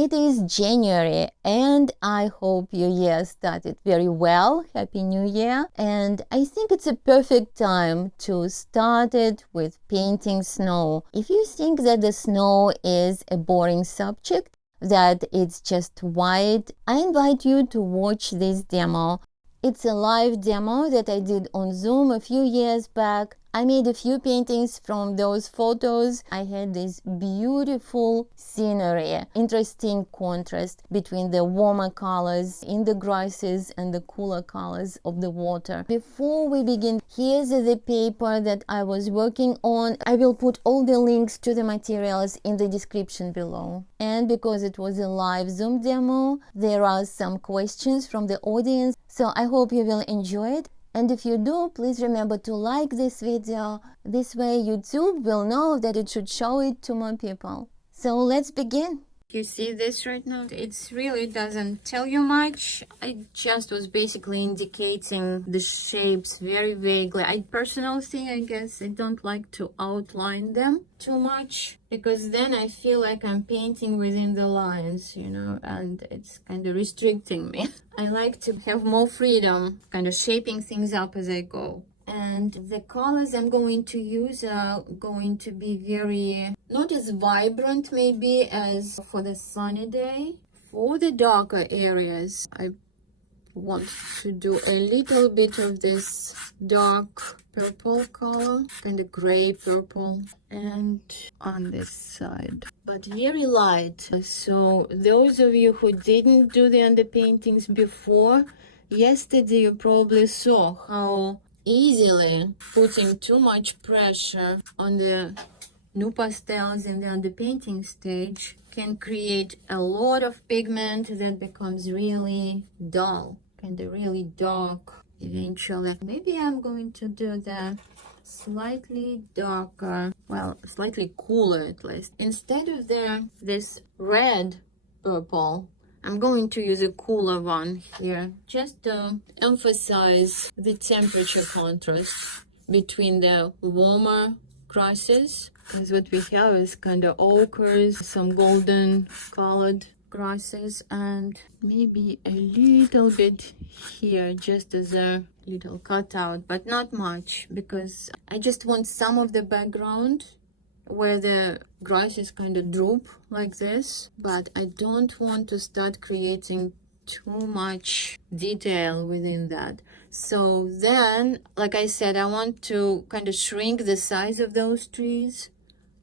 It is January and I hope your year started very well. Happy New Year. And I think it's a perfect time to start it with painting snow. If you think that the snow is a boring subject, that it's just white, I invite you to watch this demo. It's a live demo that I did on Zoom a few years back. I made a few paintings from those photos. I had this beautiful scenery, interesting contrast between the warmer colors in the grasses and the cooler colors of the water. Before we begin, here's the paper that I was working on. I will put all the links to the materials in the description below. And because it was a live Zoom demo, there are some questions from the audience, so I hope you will enjoy it. And if you do, please remember to like this video. This way YouTube will know that it should show it to more people. So let's begin. You see this right now? It really doesn't tell you much. I just was basically indicating the shapes very vaguely. I personally think, I guess, I don't like to outline them too much, because then I feel like I'm painting within the lines, you know, and it's kind of restricting me. I like to have more freedom, kind of shaping things up as I go. And the colors I'm going to use are going to be very, not as vibrant maybe as for the sunny day. For the darker areas, I want to do a little bit of this dark purple color, kind of gray purple, and on this side, but very light. So those of you who didn't do the underpaintings before, yesterday you probably saw how easily putting too much pressure on the NuPastels in the underpainting stage can create a lot of pigment that becomes really dull, kind of really dark eventually. Maybe I'm going to do that slightly darker, well, slightly cooler at least. Instead of this red purple, I'm going to use a cooler one here, just to emphasize the temperature contrast between the warmer grasses, because what we have is kind of ochres, some golden colored grasses, and maybe a little bit here just as a little cutout, but not much, because I just want some of the background where the grasses kind of droop like this, but I don't want to start creating too much detail within that. So then, like I said, I want to kind of shrink the size of those trees,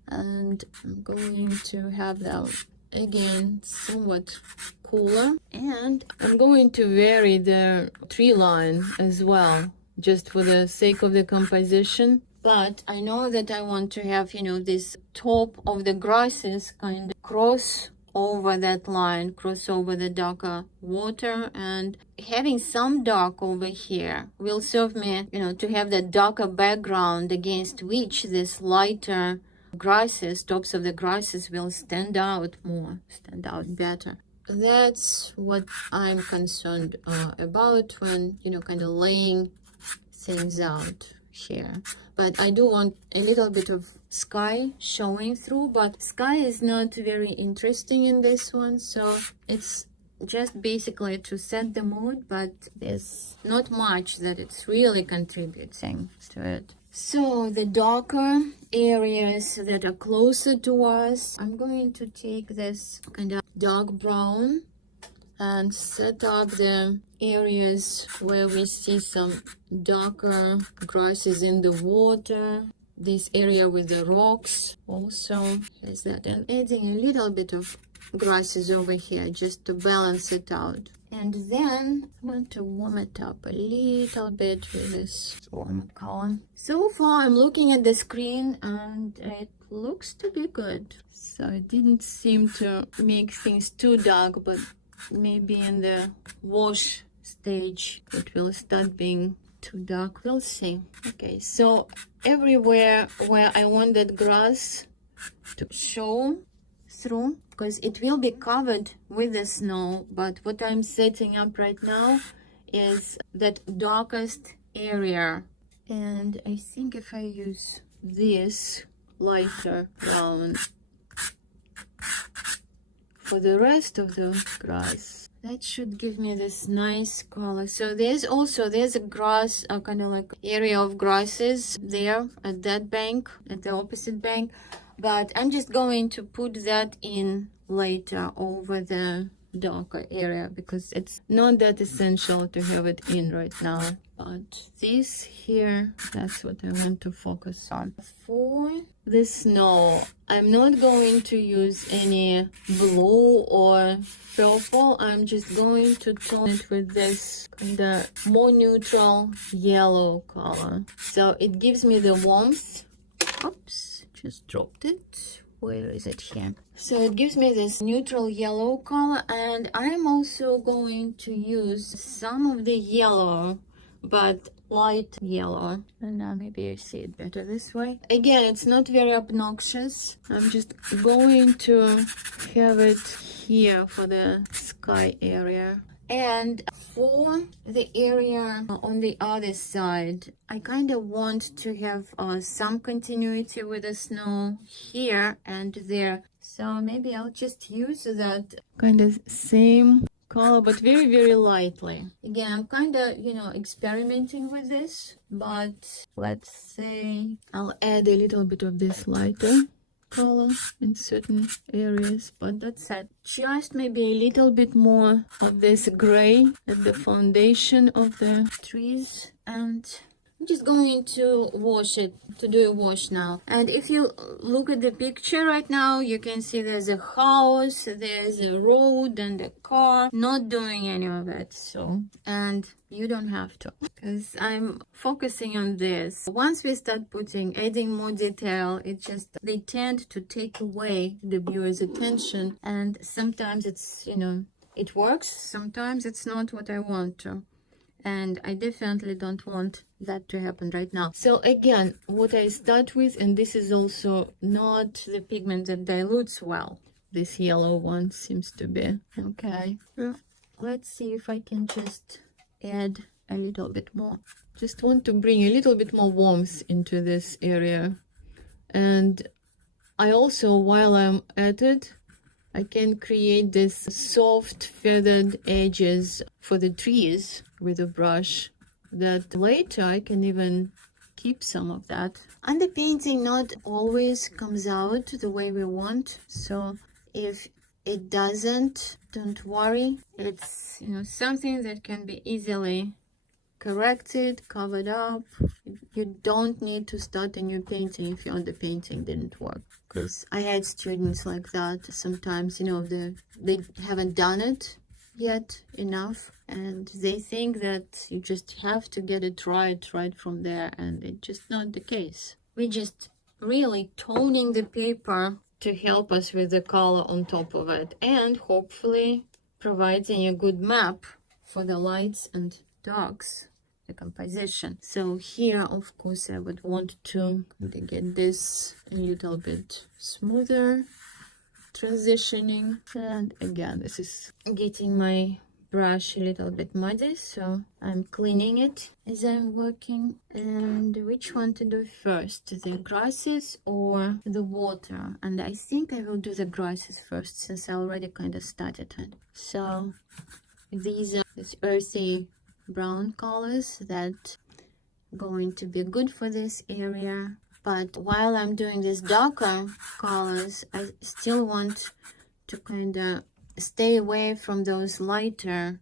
and I'm going to have them again somewhat cooler, and I'm going to vary the tree line as well, just for the sake of the composition. But I know that I want to have, you know, this top of the grasses kind of cross over that line, cross over the darker water, and having some dark over here will serve me, you know, to have that darker background against which this lighter grasses, tops of the grasses, will stand out more, stand out better. That's what I'm concerned about when, you know, kind of laying things out here. But I do want a little bit of sky showing through, but sky is not very interesting in this one, so it's just basically to set the mood, but there's not much that it's really contributing to it. So the darker areas that are closer to us, I'm going to take this kind of dark brown and set up the areas where we see some darker grasses in the water. This area with the rocks also is that, and adding a little bit of grasses over here just to balance it out. And then I want to warm it up a little bit with this warm color. So far I'm looking at the screen and it looks to be good. So it didn't seem to make things too dark, but maybe in the wash stage it will start being too dark. We'll see. Okay, so everywhere where I want that grass to show through, because it will be covered with the snow, but what I'm setting up right now is that darkest area. And I think if I use this lighter brown for the rest of the grass. That should give me this nice color. So there's a grass, kind of like area of grasses there at that bank, at the opposite bank. But I'm just going to put that in later over the darker area because it's not that essential to have it in right now. But this here, that's what I want to focus on. For the snow, I'm not going to use any blue or purple. I'm just going to tone it with this kind of more neutral yellow color. So it gives me the warmth. Oops, just dropped it. Where is it here? So it gives me this neutral yellow color, and I'm also going to use some of the yellow, but light yellow. And now maybe you see it better this way. Again, it's not very obnoxious. I'm just going to have it here for the sky area. And for the area on the other side, I kind of want to have some continuity with the snow here and there. So maybe I'll just use that kind of same color, but very, very lightly. Again, I'm kind of, experimenting with this, but let's say I'll add a little bit of this lighter color in certain areas, but that's it. Just maybe a little bit more of this gray at the foundation of the trees, and I'm just going to wash it, to do a wash now. And if you look at the picture right now, you can see there's a house, there's a road and a car, not doing any of it. So, and you don't have to, because I'm focusing on this. Once we start adding more detail, they tend to take away the viewer's attention, and sometimes it's, it works, sometimes it's not what I want to. And I definitely don't want that to happen right now. So again, what I start with, and this is also not the pigment that dilutes well. This yellow one seems to be. Okay. Let's see if I can just add a little bit more. Just want to bring a little bit more warmth into this area. And I also, while I'm at it, I can create this soft feathered edges for the trees with a brush that later I can even keep some of that. Underpainting not always comes out the way we want. So if it doesn't, don't worry. It's, something that can be easily corrected, covered up. You don't need to start a new painting if your underpainting didn't work. Because I had students like that. Sometimes, they haven't done it yet enough, and they think that you just have to get it right from there, and it's just not the case. We're just really toning the paper to help us with the color on top of it, and hopefully providing a good map for the lights and darks, the composition. So here, of course, I would want to get this a little bit smoother, transitioning. And again, this is getting my brush a little bit muddy, so I'm cleaning it as I'm working. And which one to do first, the grasses or the water? And I think I will do the grasses first, since I already kind of started it. So these are this earthy brown colors that going to be good for this area. But while I'm doing these darker colors, I still want to kind of stay away from those lighter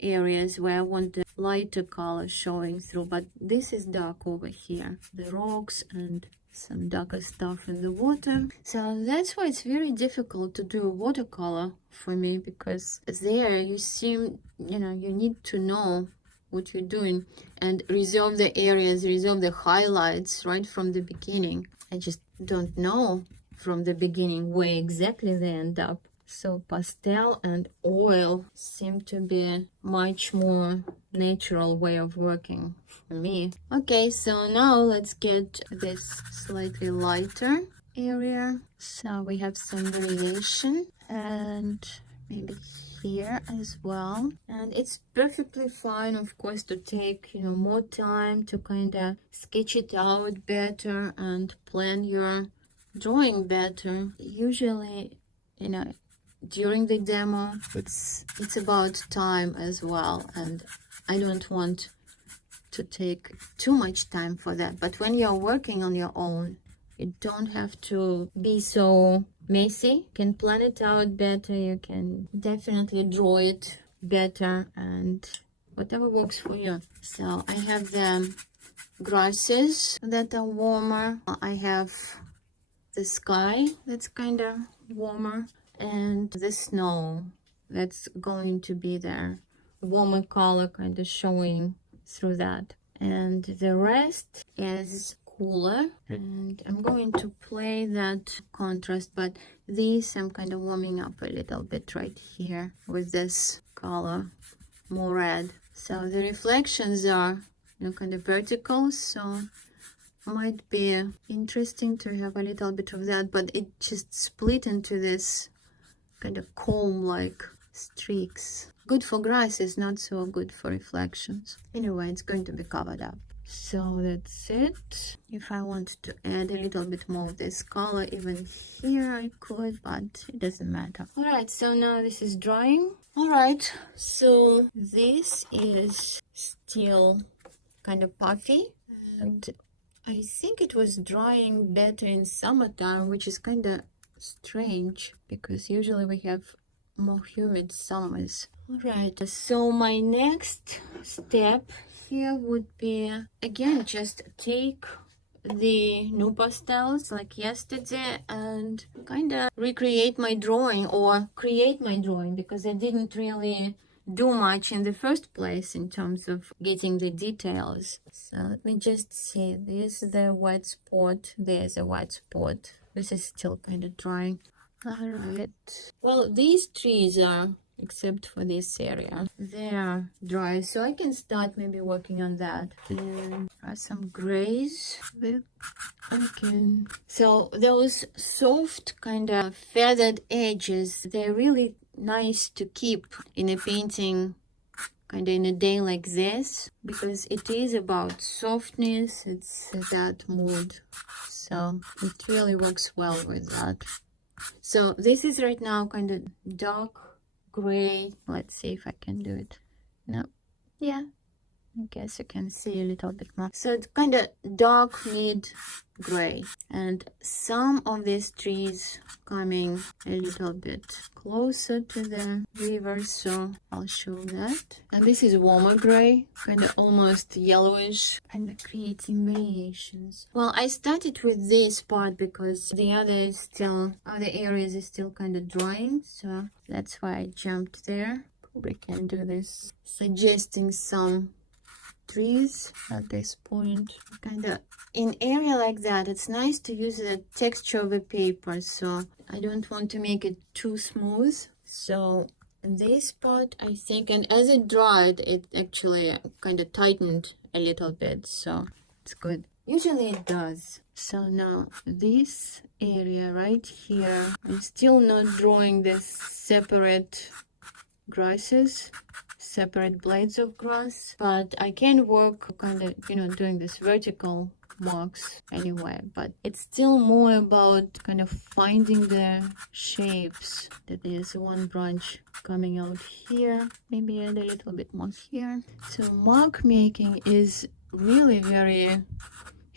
areas where I want the lighter color showing through. But this is dark over here, the rocks and some darker stuff in the water. So that's why it's very difficult to do a watercolor for me, because there you seem, you need to know what you're doing and reserve the areas, reserve the highlights right from the beginning. I just don't know from the beginning where exactly they end up. So pastel and oil seem to be much more natural way of working for me. Okay, so now let's get this slightly lighter area. So we have some variation, and maybe here as well. And it's perfectly fine, of course, to take more time to kind of sketch it out better and plan your drawing better. Usually, during the demo. It's about time as well, and I don't want to take too much time for that. But when you're working on your own, you don't have to be so messy. You can plan it out better. You can definitely draw it better, and whatever works for you. So I have the grasses that are warmer. I have the sky that's kind of warmer, and the snow that's going to be there, warmer color kind of showing through that, and the rest is cooler. And I'm going to play that contrast, but this I'm kind of warming up a little bit right here with this color, more red. So the reflections are, you know, kind of vertical, so might be interesting to have a little bit of that, but it just split into this kind of comb-like streaks. Good for grasses, not so good for reflections. Anyway, it's going to be covered up. So that's it. If I want to add a little bit more of this color even here, I could, but it doesn't matter. All right, so now this is drying. All right, so this is still kind of puffy, and I think it was drying better in summertime, which is kind of strange because usually we have more humid summers. All right, so my next step here would be, again, just take the NuPastels like yesterday and kind of recreate my drawing, or create my drawing, because I didn't really do much in the first place in terms of getting the details. So let me just see, this is the white spot, there's a white spot, this is still kind of drying. All right, well, these trees are, except for this area, they are dry, so I can start maybe working on that. And some grays with, okay, so those soft kind of feathered edges, they're really nice to keep in a painting kind of in a day like this, because it is about softness, it's that mood, so it really works well with that. So this is right now kind of dark gray. Let's see if I can do it. No, yeah, I guess you can see a little bit more. So it's kind of dark mid gray, and some of these trees coming a little bit closer to the river, so I'll show that. And this is warmer gray, kind of almost yellowish, and creating variations. Well, I started with this part because the other areas is still kind of drying, so that's why I jumped there. Probably can do this, suggesting some trees at this point. Kind of in area like that, it's nice to use the texture of the paper, so I don't want to make it too smooth. So this part, I think, and as it dried, it actually kind of tightened a little bit, so it's good. Usually it does. So now this area right here, I'm still not drawing this separate grasses, separate blades of grass, but I can work kind of, you know, doing this vertical marks anyway, but it's still more about kind of finding the shapes. That is one branch coming out here, maybe add a little bit more here. So mark making is really very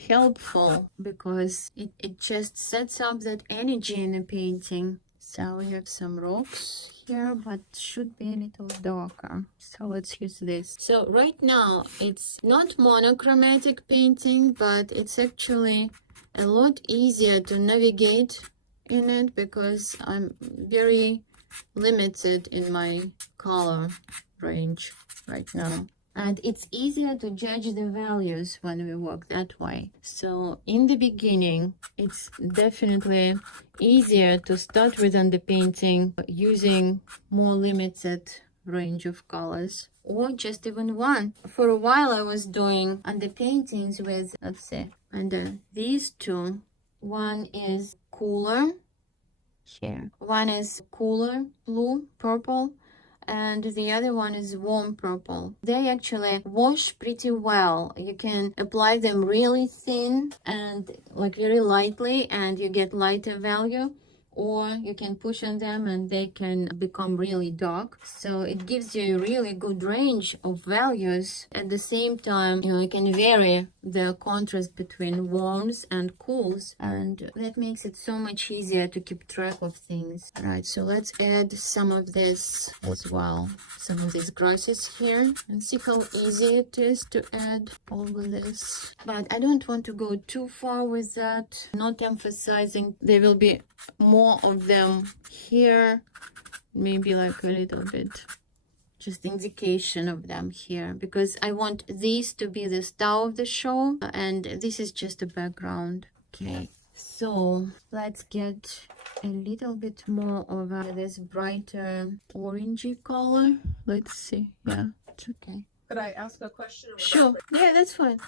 helpful because it just sets up that energy in a painting. So we have some rocks here, but should be a little darker, so let's use this. So right now it's not monochromatic painting, but it's actually a lot easier to navigate in it because I'm very limited in my color range right now, and it's easier to judge the values when we work that way. So in the beginning, it's definitely easier to start with underpainting using more limited range of colors, or just even one. For a while I was doing underpaintings with, let's say, under these two. One is cooler here, one is cooler blue, purple, and the other one is warm purple. They actually wash pretty well. You can apply them really thin and like very lightly, and you get lighter value, or you can push on them and they can become really dark. So it gives you a really good range of values. At the same time, you can vary the contrast between warms and cools, and that makes it so much easier to keep track of things. All right, so let's add some of this as well, some of these grasses here, and see how easy it is to add all of this. But I don't want to go too far with that, not emphasizing. There will be more of them here, maybe like a little bit, just indication of them here, because I want these to be the star of the show, and this is just a background. Okay, so let's get a little bit more of this brighter orangey color. Let's see. Yeah, it's okay. Could I ask a question? Sure. Yeah, that's fine.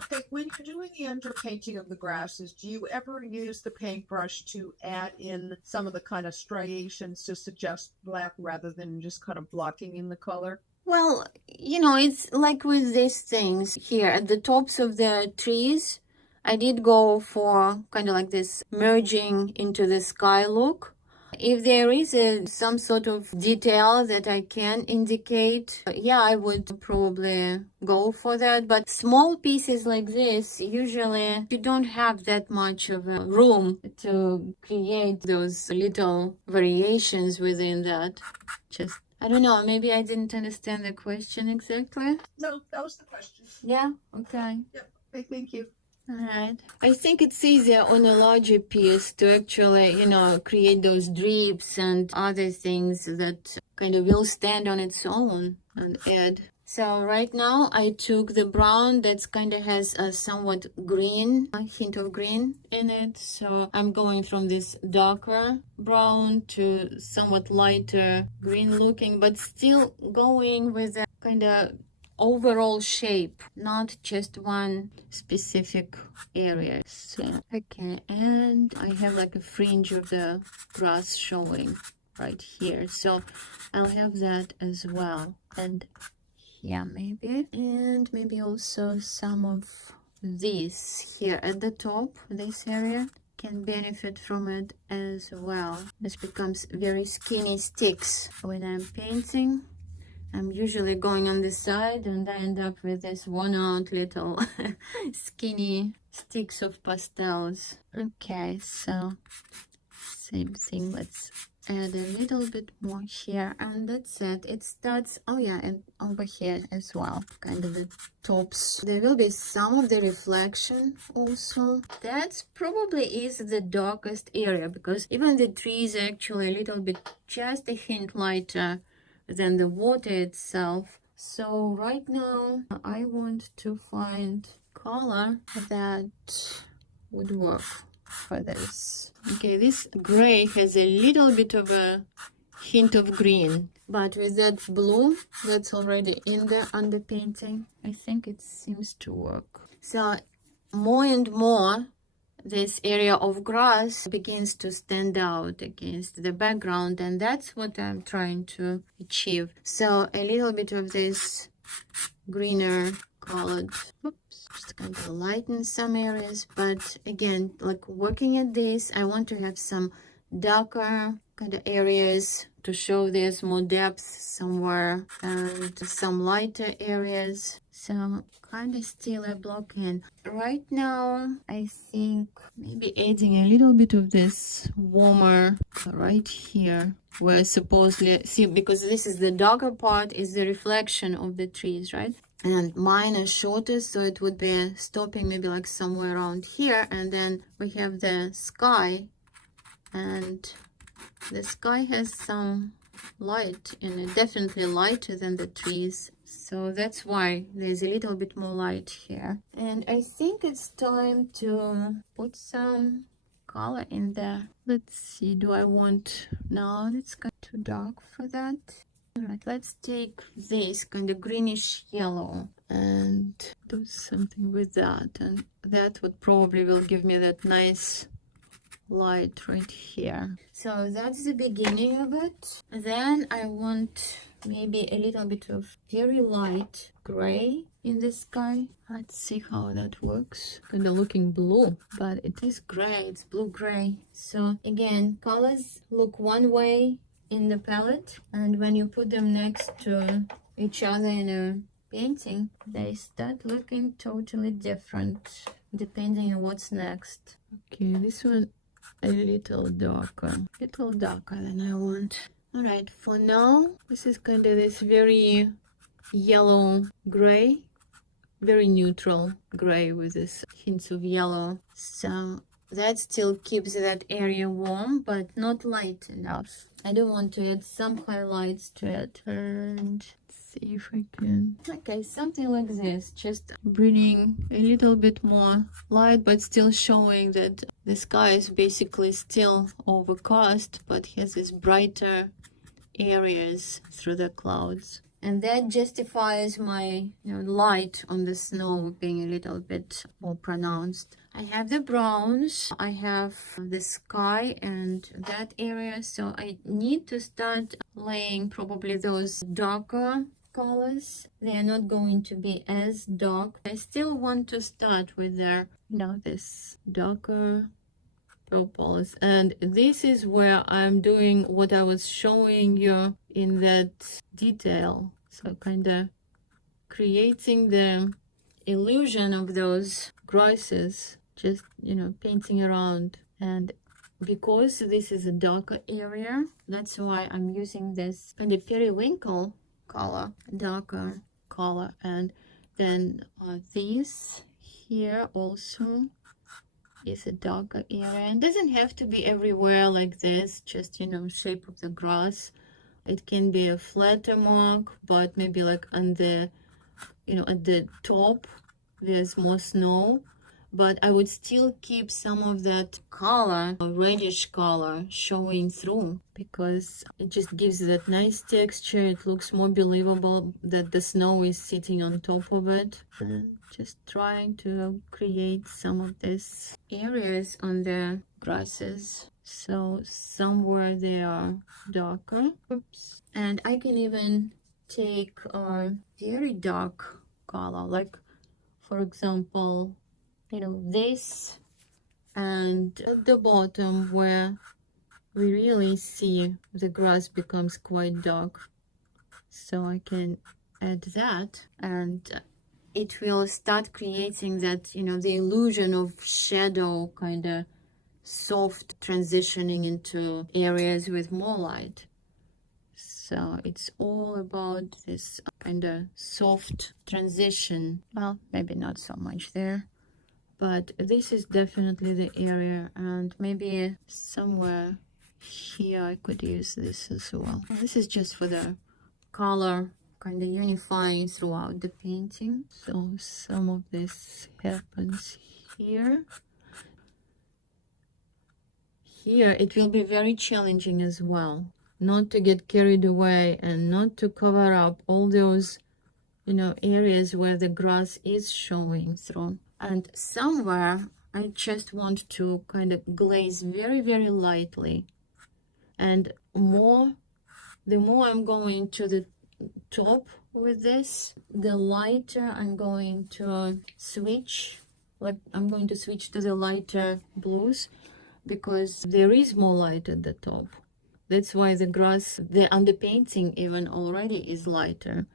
Okay, when you're doing the underpainting of the grasses, do you ever use the paintbrush to add in some of the kind of striations to suggest black rather than just kind of blocking in the color? Well, it's like with these things here at the tops of the trees, I did go for kind of like this merging into the sky look. If there is some sort of detail that I can indicate, yeah, I would probably go for that. But small pieces like this, usually you don't have that much of a room to create those little variations within that. Just, I don't know, maybe I didn't understand the question exactly. No, that was the question. Yeah, okay. Yeah, okay, thank you. Alright. I think it's easier on a larger piece to actually, create those drips and other things that kind of will stand on its own and add. So right now I took the brown that's kind of has a somewhat green, a hint of green in it. So I'm going from this darker brown to somewhat lighter green looking, but still going with a kind of overall shape, not just one specific area. So okay, and I have like a fringe of the grass showing right here, so I'll have that as well. And yeah, maybe also some of this here at the top, this area can benefit from it as well. This becomes very skinny sticks when I'm painting. I'm usually going on the side and I end up with this worn out little skinny sticks of pastels. Okay, so same thing, let's add a little bit more here, and that's it. It starts, oh yeah, and over here as well, kind of the tops. There will be some of the reflection also. That's probably is the darkest area, because even the trees are actually a little bit, just a hint lighter than the water itself. So right now I want to find color that would work for this. Okay, this gray has a little bit of a hint of green, but with that blue that's already in the underpainting, I think it seems to work. So more and more this area of grass begins to stand out against the background, and that's what I'm trying to achieve. So a little bit of this greener colored, just kind of lighten some areas, but again, like working at this, I want to have some darker kind of areas to show there's more depth somewhere, and some lighter areas. So kind of still a block in. Right now, I think maybe adding a little bit of this warmer right here, where supposedly, see, because this is the darker part, is the reflection of the trees, right? And mine is shorter, so it would be stopping maybe like somewhere around here. And then we have the sky, and the sky has some light in it, definitely lighter than the trees. So that's why there's a little bit more light here. And I think it's time to put some color in there. Let's see, do I want, no, it's kind of too dark for that. All right, let's take this kind of greenish yellow and do something with that. And that would probably will give me that nice light right here. So that's the beginning of it. Then I want maybe a little bit of very light gray in the sky. Let's see how that works. Kind of looking blue, but it is gray. It's blue-gray. So again, colors look one way in the palette, and when you put them next to each other in a painting, they start looking totally different depending on what's next. Okay, this one a little darker than I want. All right, for now, this is kind of this very yellow gray, very neutral gray with this hints of yellow. So that still keeps that area warm, but not light enough. I do want to add some highlights to it, and see if I can. Okay, something like this, just bringing a little bit more light, but still showing that the sky is basically still overcast, but has these brighter areas through the clouds. And that justifies my light on the snow being a little bit more pronounced. I have the browns, I have the sky and that area, so I need to start laying probably those darker colors. They are not going to be as dark. I still want to start with their, this darker purples, and this is where I'm doing what I was showing you in that detail. So kind of creating the illusion of those grasses, just painting around. And because this is a darker area, that's why I'm using this kind of periwinkle color, darker color. And then this here also is a darker area, and doesn't have to be everywhere like this, just shape of the grass. It can be a flatter mark, but maybe like on the at the top there's more snow, but I would still keep some of that color, reddish color, showing through, because it just gives that nice texture. It looks more believable that the snow is sitting on top of it. And just trying to create some of these areas on the grasses, so somewhere they are darker. Oops. And I can even take a very dark color, like for example this, and at the bottom where we really see the grass becomes quite dark, so I can add that, and it will start creating that the illusion of shadow, kind of soft transitioning into areas with more light. So it's all about this kind of soft transition. Well, maybe not so much there, but this is definitely the area, and maybe somewhere here I could use this as well. This is just for the color kind of unifying throughout the painting. So some of this happens here. Here it will be very challenging as well, not to get carried away and not to cover up all those areas where the grass is showing through. And somewhere I just want to kind of glaze very, very lightly, and the more I'm going to the top with this, the lighter I'm going to switch. Like I'm going to switch to the lighter blues, because there is more light at the top. That's why the grass, the underpainting even already is lighter.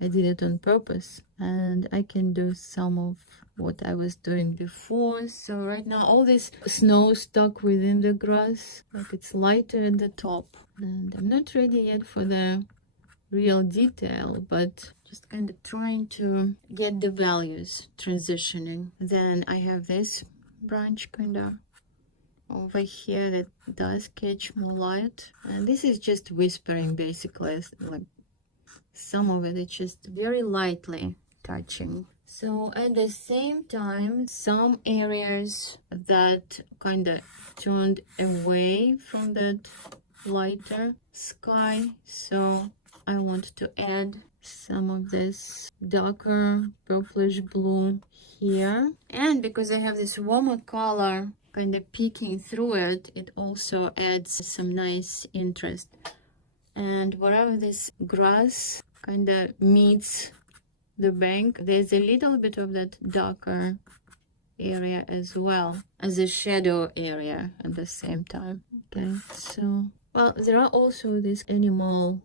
I did it on purpose, and I can do some of what I was doing before. So right now all this snow stuck within the grass, like it's lighter at the top, and I'm not ready yet for the real detail, but just kind of trying to get the values transitioning. Then I have this branch kind of over here that does catch more light, and this is just whispering basically, like some of it, it's just very lightly touching. So at the same time, some areas that kind of turned away from that lighter sky, so I want to add some of this darker purplish blue here. And because I have this warmer color kind of peeking through it, it also adds some nice interest. And wherever this grass kind of meets the bank, there's a little bit of that darker area as well as a shadow area at the same time. Okay, so well, there are also these animal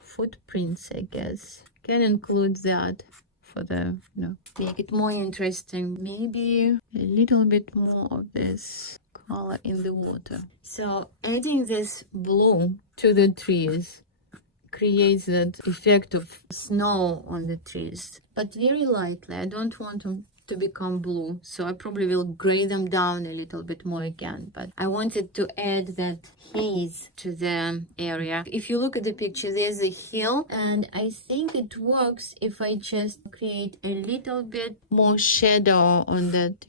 footprints, I guess. Can include that for the, make it more interesting. Maybe a little bit more of this color in the water. So adding this blue to the trees creates that effect of snow on the trees, but very lightly. I don't want them to become blue, so I probably will gray them down a little bit more again, but I wanted to add that haze to the area. If you look at the picture, there's a hill, and I think it works if I just create a little bit more shadow on that,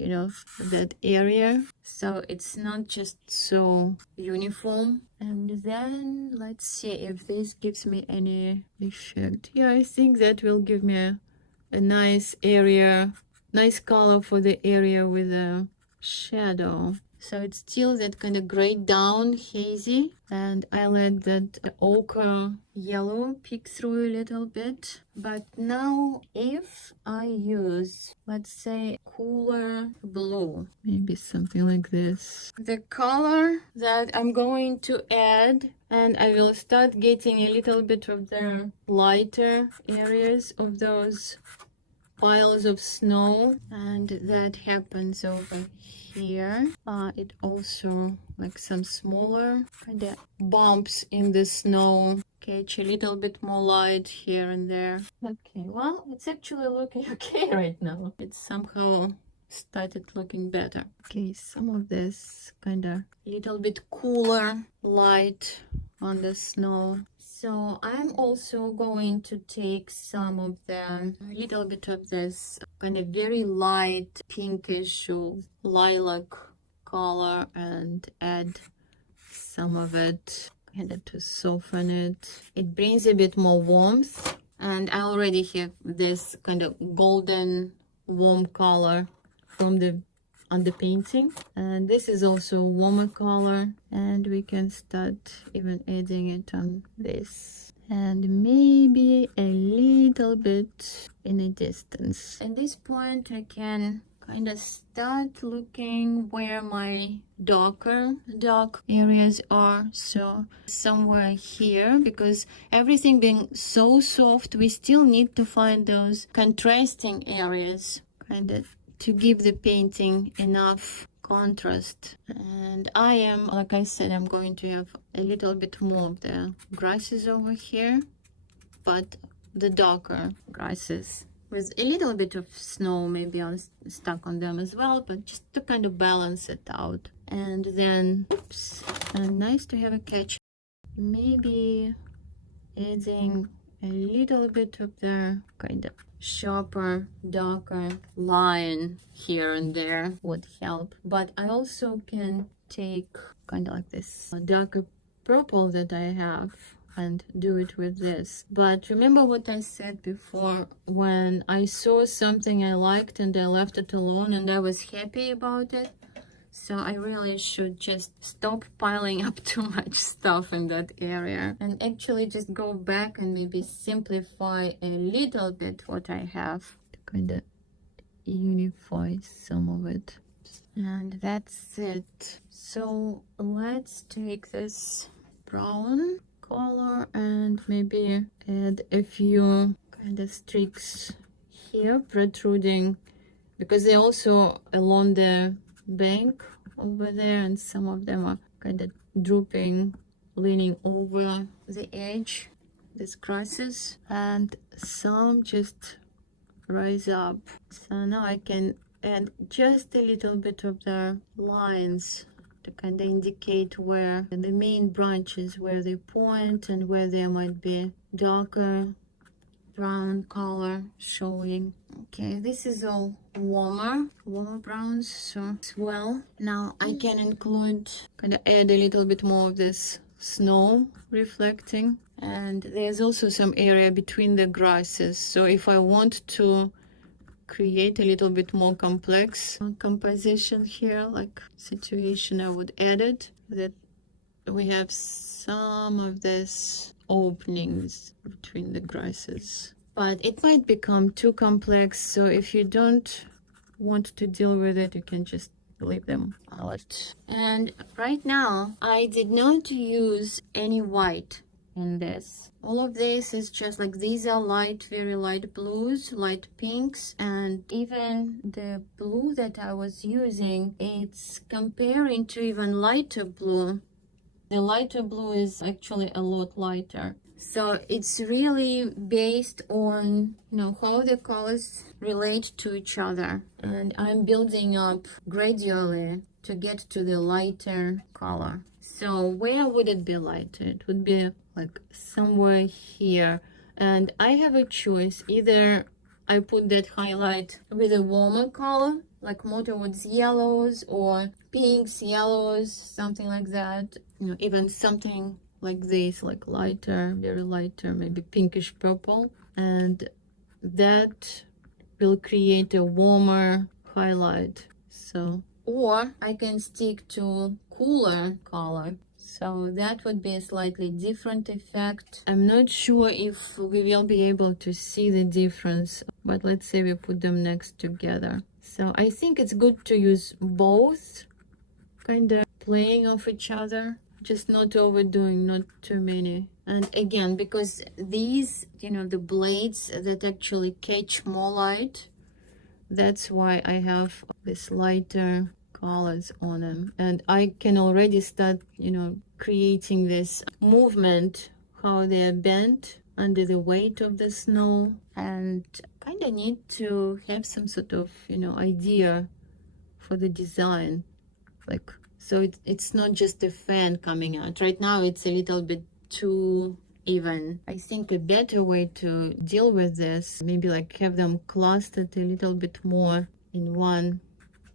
that area, so it's not just so uniform. And then let's see if this gives me any effect. Yeah, I think that will give me a nice area, nice color for the area with a shadow. So it's still that kind of grayed down, hazy, and I let that ochre yellow peek through a little bit. But now if I use, let's say, cooler blue, maybe something like this, the color that I'm going to add, and I will start getting a little bit of the lighter areas of those piles of snow, and that happens over here. It also like some smaller kind of bumps in the snow, catch a little bit more light here and there. Okay, well, it's actually looking okay right now. It's somehow started looking better. Okay, some of this kind of little bit cooler light on the snow. So I'm also going to take some of a little bit of this kind of very light pinkish or lilac color and add some of it kind of to soften it. It brings a bit more warmth, and I already have this kind of golden warm color from the underpainting, and this is also a warmer color, and we can start even adding it on this, and maybe a little bit in a distance. At this point I can kind of start looking where my dark areas are, so somewhere here, because everything being so soft, we still need to find those contrasting areas kind of to give the painting enough contrast. And I am, like I said, I'm going to have a little bit more of the grasses over here, but the darker grasses with a little bit of snow maybe stuck on them as well, but just to kind of balance it out. And then, oops, nice to have a catch. Maybe adding a little bit of the kind of sharper, darker line here and there would help. But I also can take kind of like this darker purple that I have and do it with this. But remember what I said before, when I saw something I liked and I left it alone and I was happy about it, so I really should just stop piling up too much stuff in that area and actually just go back and maybe simplify a little bit what I have to kind of unify some of it. And that's it. So let's take this brown color and maybe add a few kind of streaks here protruding, because they also along the bank over there, and some of them are kind of drooping, leaning over the edge, these grasses, and some just rise up. So now I can add just a little bit of the lines to kind of indicate where the main branches, where they point and where there might be darker brown color showing. Okay, this is all warmer browns, so as well. Now I can include, kind of add a little bit more of this snow reflecting, and there's also some area between the grasses, so if I want to create a little bit more complex composition here, like situation, I would add it, that we have some of this openings between the grasses. But it might become too complex, so if you don't want to deal with it, you can just leave them out. And right now, I did not use any white in this. All of this is just like, these are light, very light blues, light pinks, and even the blue that I was using, it's comparing to even lighter blue. The lighter blue is actually a lot lighter. So it's really based on, how the colors relate to each other. And I'm building up gradually to get to the lighter color. So where would it be lighter? It would be like somewhere here. And I have a choice. Either I put that highlight with a warmer color, like more towards yellows or pinks, yellows, something like that. Even something like this, like lighter, very lighter, maybe pinkish purple. And that will create a warmer highlight. So, or I can stick to cooler color. So that would be a slightly different effect. I'm not sure if we will be able to see the difference, but let's say we put them next together. So I think it's good to use both, kind of playing off each other, just not overdoing, not too many. And again, because these, the blades that actually catch more light, that's why I have this lighter colors on them. And I can already start, creating this movement, how they are bent under the weight of the snow. And kind of need to have some sort of, idea for the design. Like, so it's not just a fan coming out. Right now it's a little bit too even. I think a better way to deal with this, maybe like have them clustered a little bit more in one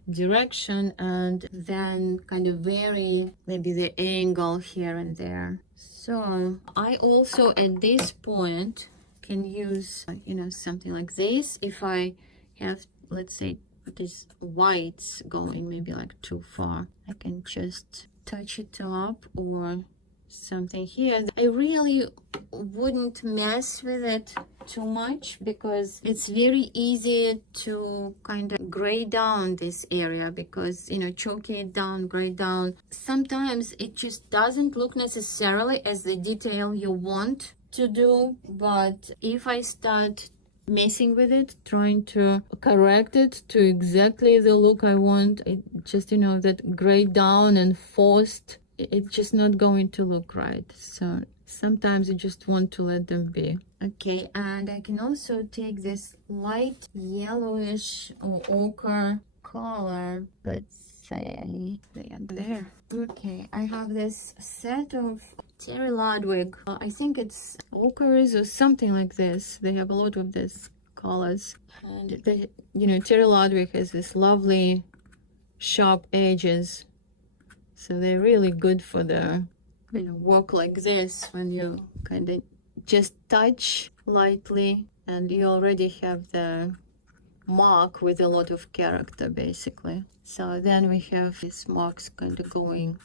direction, and then kind of vary maybe the angle here and there. So I also at this point can use, something like this. If I have, let's say, these whites going maybe like too far, I can just touch it up or something here. I really wouldn't mess with it too much because it's very easy to kind of gray down this area, because choking it down, gray down, sometimes it just doesn't look necessarily as the detail you want to do. But if I start messing with it, trying to correct it to exactly the look I want, it just that gray down and forced, it's just not going to look right. So sometimes you just want to let them be. Okay, and I can also take this light yellowish or ochre color, let's say there. Okay, I have this set of Terry Ludwig. I think it's ochres or something like this. They have a lot of this colors. And Terry Ludwig has this lovely sharp edges. So they're really good for the work like this, when you kind of just touch lightly and you already have the mark with a lot of character basically. So then we have these marks kind of going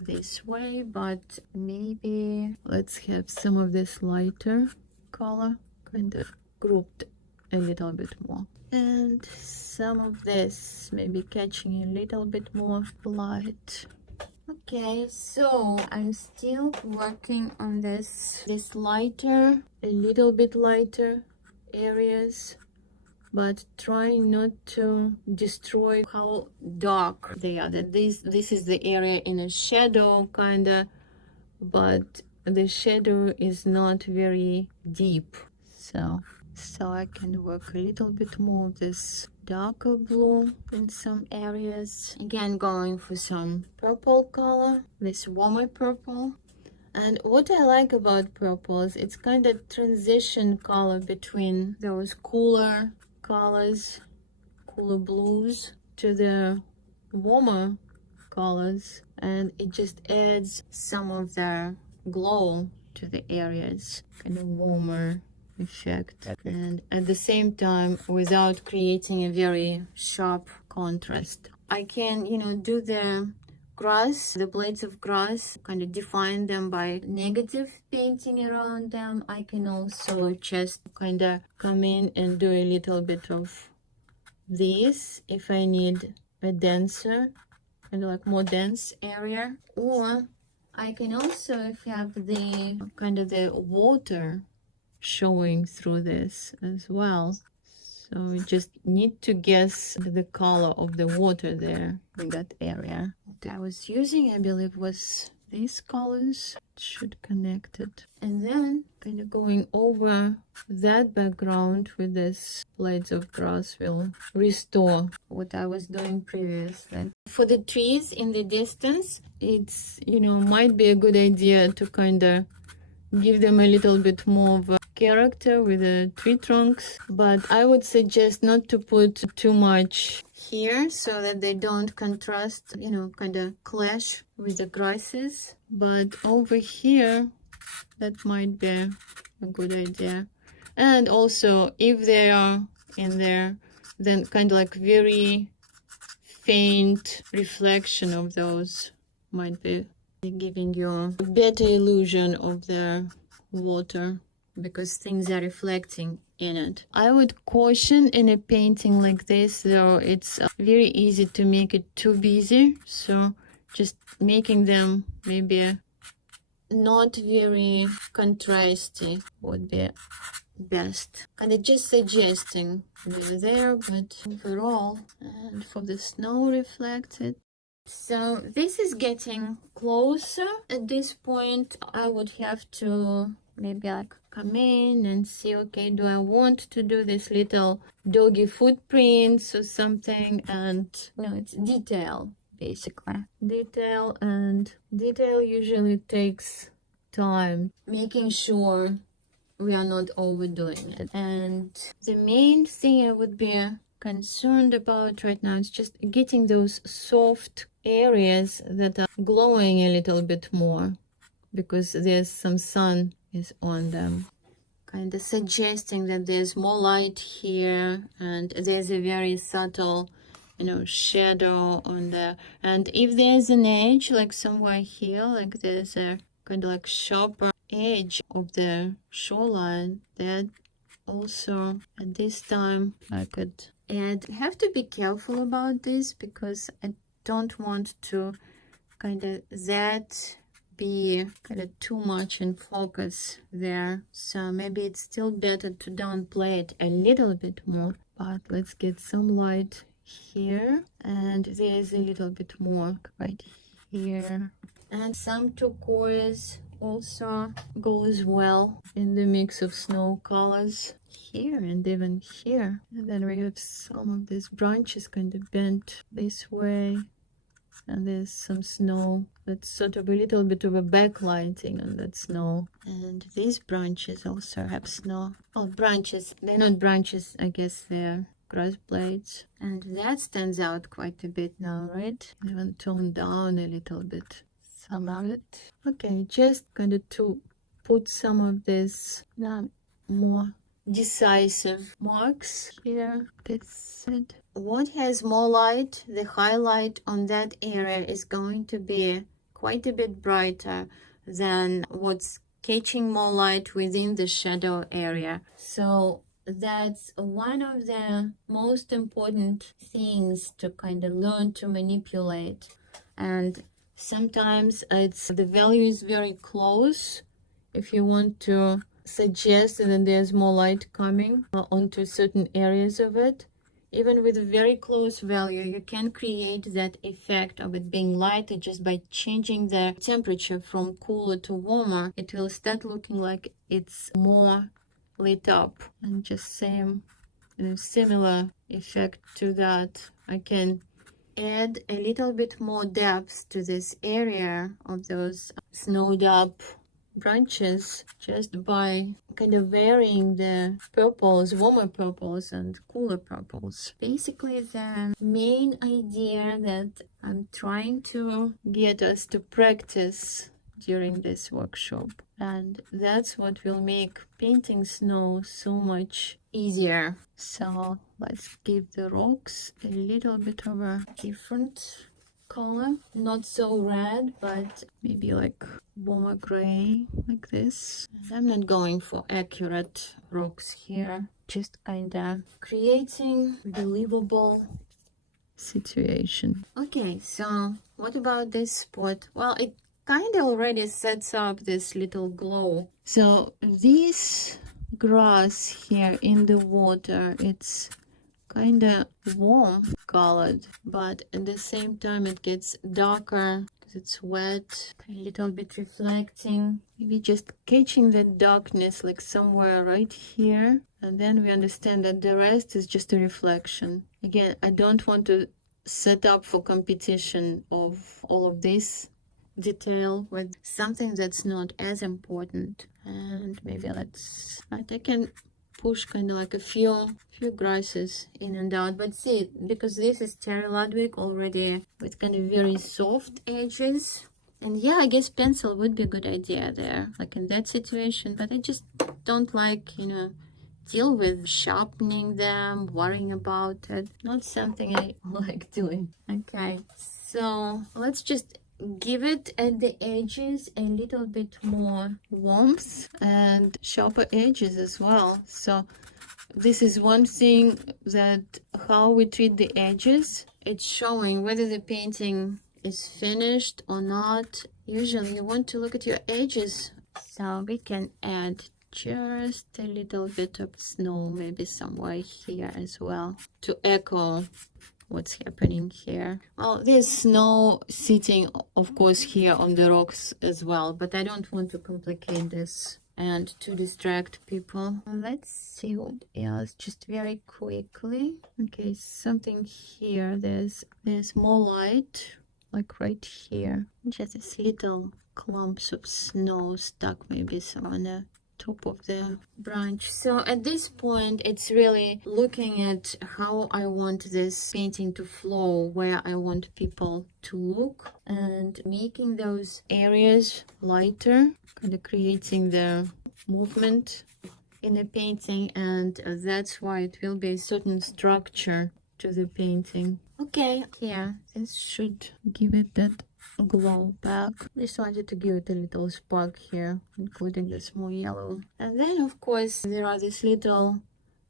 this way, but maybe let's have some of this lighter color kind of grouped a little bit more, and some of this maybe catching a little bit more light. Okay, so I'm still working on this lighter, a little bit lighter areas, but trying not to destroy how dark they are. That this is the area in a shadow kinda, but the shadow is not very deep. So I can work a little bit more of this darker blue in some areas. Again, going for some purple color, this warmer purple. And what I like about purple is it's kind of transition color between those cooler colors, cooler blues, to the warmer colors, and it just adds some of the glow to the areas, kind of warmer effect, and at the same time without creating a very sharp contrast. I can do the grass, the blades of grass, kind of define them by negative painting around them, I can also just kind of come in and do a little bit of this if I need a denser, kind of like more dense area. Or I can also have the kind of the water showing through this as well. So we just need to guess the color of the water there in that area. What I was using, I believe, was these colors. It should connect it. And then kind of going over that background with this blades of grass will restore what I was doing previously. For the trees in the distance, it's, might be a good idea to kind of give them a little bit more of a character with the tree trunks, but I would suggest not to put too much here so that they don't contrast, kind of clash with the grasses. But over here, that might be a good idea. And also, if they are in there, then kind of like very faint reflection of those might be giving you a better illusion of the water because things are reflecting in it. I would caution in a painting like this, though, it's very easy to make it too busy, so just making them maybe not very contrasty would be best. Kind of just suggesting they're there, but overall, and for the snow reflected. So this is getting closer. At this point, I would have to maybe like come in and see, okay, do I want to do this little doggy footprints or something? And it's detail, basically. Detail, and detail usually takes time. Making sure we are not overdoing it. And the main thing I would be concerned about right now is just getting those soft areas that are glowing a little bit more because there's some sun is on them, kind of suggesting that there's more light here and there's a very subtle shadow on there. And if there's an edge like somewhere here, like there's a kind of like sharper edge of the shoreline, that also at this time I could add. I have to be careful about this because I don't want to kind of that be kind of too much in focus there. So maybe it's still better to downplay it a little bit more. But let's get some light here, and there's a little bit more right here, and some turquoise also goes well in the mix of snow colors here and even here. And then we have some of these branches kind of bent this way, and there's some snow that's sort of a little bit of a backlighting on that snow. And these branches also have snow. Oh, branches, they're not branches, I guess they're grass blades. And that stands out quite a bit now, right? Even toned down a little bit some of it. Okay, just kind of to put some of this more decisive marks here. That's it. What has more light, the highlight on that area is going to be quite a bit brighter than what's catching more light within the shadow area. So that's one of the most important things to kind of learn to manipulate. And sometimes the value is very close. If you want to suggest that there's more light coming onto certain areas of it, even with a very close value, you can create that effect of it being lighter just by changing the temperature from cooler to warmer. It will start looking like it's more lit up. And just same, similar effect to that. I can add a little bit more depth to this area of those snowed up branches just by kind of varying the purples, warmer purples and cooler purples. Basically, the main idea that I'm trying to get us to practice during this workshop, and that's what will make painting snow so much easier. So let's give the rocks a little bit of a different color, not so red, but maybe like warmer gray, like this. I'm not going for accurate rocks here, just kind of creating believable situation. Okay, so what about this spot? Well, it kind of already sets up this little glow. So this grass here in the water, it's kind of warm colored, but at the same time it gets darker because it's wet, a little bit reflecting, maybe just catching the darkness like somewhere right here, and then we understand that the rest is just a reflection. Again, I don't want to set up for competition of all of this detail with something that's not as important. And maybe I can push kind of like a few grasses in and out, but see, because this is Cherry Ludwig already with kind of very soft edges, and yeah, I guess pencil would be a good idea there, like in that situation, but I just don't like, you know, deal with sharpening them, worrying about it. Not something I like doing. Okay, so let's just give it at the edges a little bit more warmth and sharper edges as well. So this is one thing, that how we treat the edges, it's showing whether the painting is finished or not. Usually you want to look at your edges, so we can add just a little bit of snow, maybe somewhere here as well, to echo what's happening here. Well, there's snow sitting, of course, here on the rocks as well, but I don't want to complicate this and to distract people. Let's see what else, just very quickly. Okay, something here, there's more light, like right here, just this little clumps of snow stuck maybe somewhere on the top of the branch. So at this point, it's really looking at how I want this painting to flow, where I want people to look, and making those areas lighter, kind of creating the movement in the painting, and that's why it will be a certain structure to the painting. Okay, yeah, this should give it that glow back. Just wanted to give it a little spark here, including the small yellow. And then of course there are these little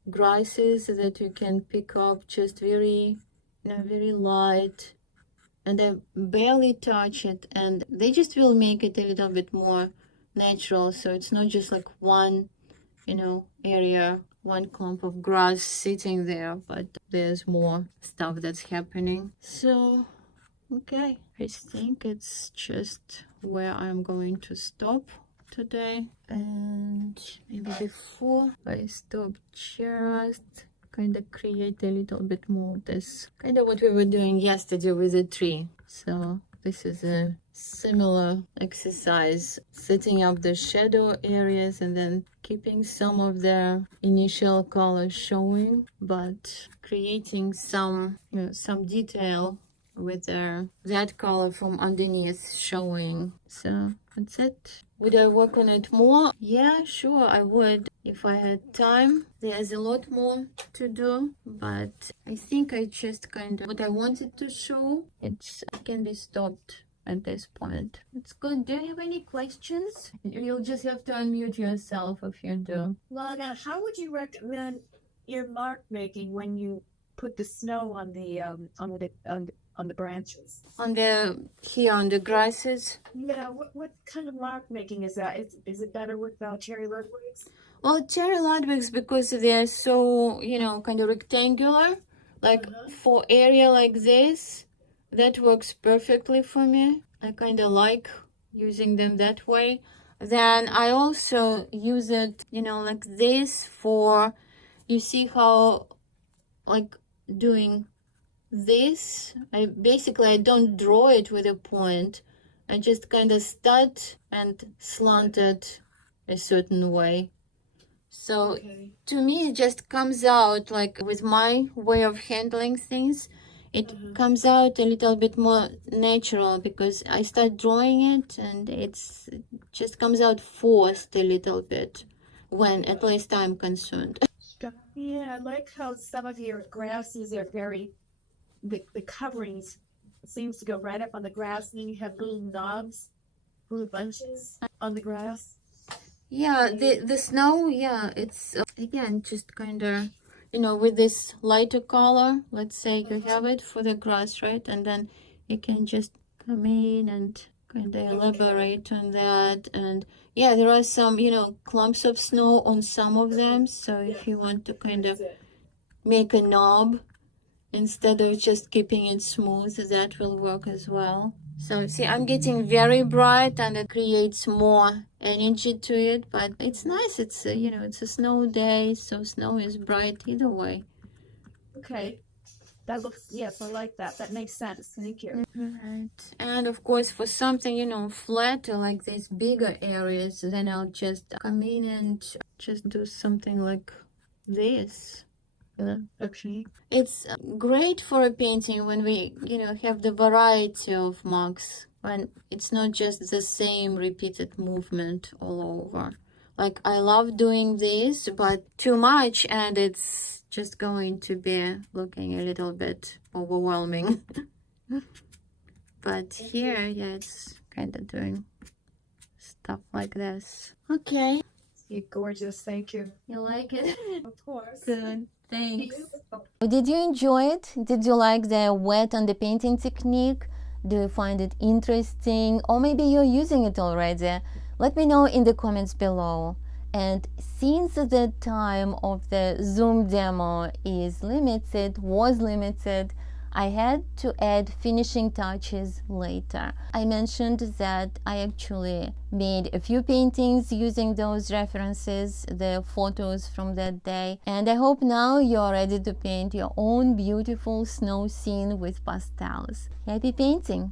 grasses that you can pick up, just very, you know, very light, and I barely touch it, and they just will make it a little bit more natural. So it's not just like one, you know, area, one clump of grass sitting there, but there's more stuff that's happening. So okay, I think it's just where I'm going to stop today. And maybe before I stop, just kind of create a little bit more this, kind of what we were doing yesterday with the tree. So this is a similar exercise, setting up the shadow areas and then keeping some of the initial colors showing, but creating some, you know, some detail with that color from underneath showing. So that's it. Would I work on it more? Yeah, sure, I would if I had time. There's a lot more to do, but I think I just kind of what I wanted to show, it can be stopped at this point. It's good. Do you have any questions? You'll just have to unmute yourself if you do. Lana, how would you recommend your mark making when you put the snow on the branches? On the here on the grasses? Yeah, what kind of mark making is that? Is it better with Cherry Ludwigs? Well, Cherry Ludwigs, because they're so, you know, kind of rectangular, like for area like this, that works perfectly for me. I kind of like using them that way. Then I also use it, you know, like this for, you see how, like doing this, I don't draw it with a point. I just kind of start and slant it a certain way. So to me, it just comes out like with my way of handling things, it comes out a little bit more natural, because I start drawing it and it just comes out forced a little bit, when at least I'm concerned. Yeah, I like how some of your grasses are very, the coverings It seems to go right up on the grass, and then you have little knobs, little bunches on the grass. Yeah, the snow, yeah, it's again just kind of, you know, with this lighter color. Let's say you have it for the grass, right? And then you can just come in and kind of elaborate on that. And yeah, there are some, you know, clumps of snow on some of them. So if you want to kind of make a knob instead of just keeping it smooth, that will work as well. So see, I'm getting very bright and it creates more energy to it, but it's nice. It's you know, it's a snow day, so snow is bright either way. Okay. That looks, yes, I like that. That makes sense. Thank you. Right. And of course, for something, you know, flatter like these bigger areas, then I'll just come in and just do something like this. Okay. It's great for a painting when we, you know, have the variety of marks, when it's not just the same repeated movement all over. Like, I love doing this, but too much and it's just going to be looking a little bit overwhelming. But here, yeah, it's kind of doing stuff like this. Okay. You're gorgeous. Thank you. You like it? Of course. Good. Thanks. Did you enjoy it? Did you like the wet underpainting technique? Do you find it interesting? Or maybe you're using it already? Let me know in the comments below. And since the time of the Zoom demo was limited, I had to add finishing touches later. I mentioned that I actually made a few paintings using those references, the photos from that day, and I hope now you're ready to paint your own beautiful snow scene with pastels. Happy painting!